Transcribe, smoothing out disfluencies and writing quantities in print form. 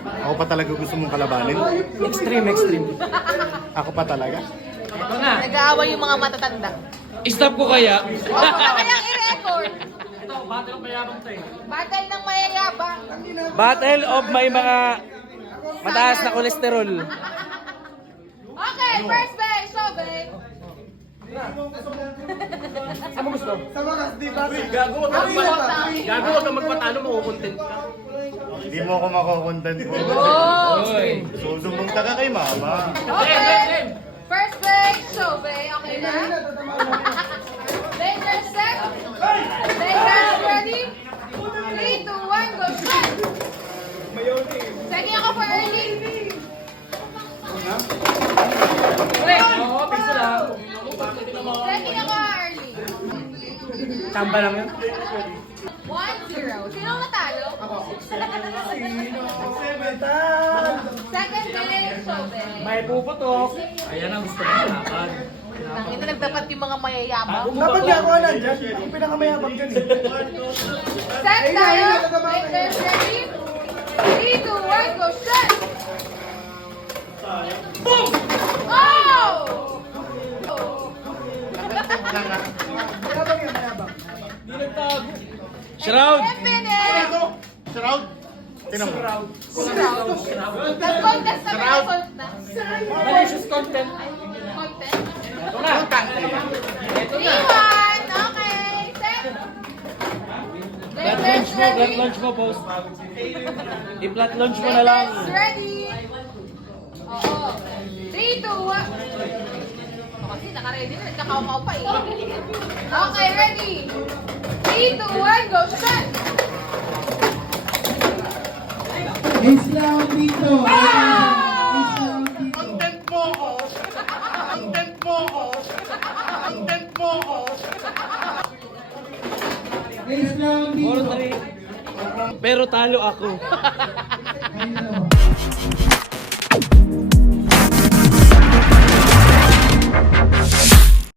Ako pa talaga gusto mong kalabanin? Extreme, extreme. Ako pa talaga? Ito na. Nag-aaway yung mga matatanda. Stop ko kaya? Huwag mo na kayang i-record. Ito, battle ng mayabang to eh. Battle ng mayayabang. Battle of may mga mataas na kolesterol. Okay, first base, Sobe. Saan mo gusto? Gago, Huwag kang magpatalo, makukontent ka. Hindi mo ako makokontent po. Oh! Susumbong taga kay mama. Okay. First base, Sobe. Okay na? Danger set. Danger ready. 3, 2, 1, go set. Second ako for early. Oo, piso lang. Second ako early. Tamba lang yun. 1-0. Sino ang natalo? Second base, Sobe. May puputok. Ayan ang gusto ng laban. Tangina, nagdapat yung mga mayayabang. Dapat di ako nandyan. Ako pinakamayabang dyan eh. Set tayo. Danger ready. 3, 2, 1, go set. Boom! Oh! Mayabang yan, mayabang. Shroud! Finish! Shroud? Tinan mo. Nag-contest na result na. Malicious content. Content? Ito na. Ito na. 3-1. Okay. Set. Flat Danger launch mo, flat ready. launch mo, boss. I-flat launch mo na lang. Danger ready. Oo. 3, 2, 1. Kasi naka-ready na. Nagkakaukaw pa eh. Okay, ready. 3, 2, 1, go set. Ace lang dito. Content mo ako! Content mo ako! Content mo ako! Ace lang dito. 4-3. Pero talo ako. Ayun.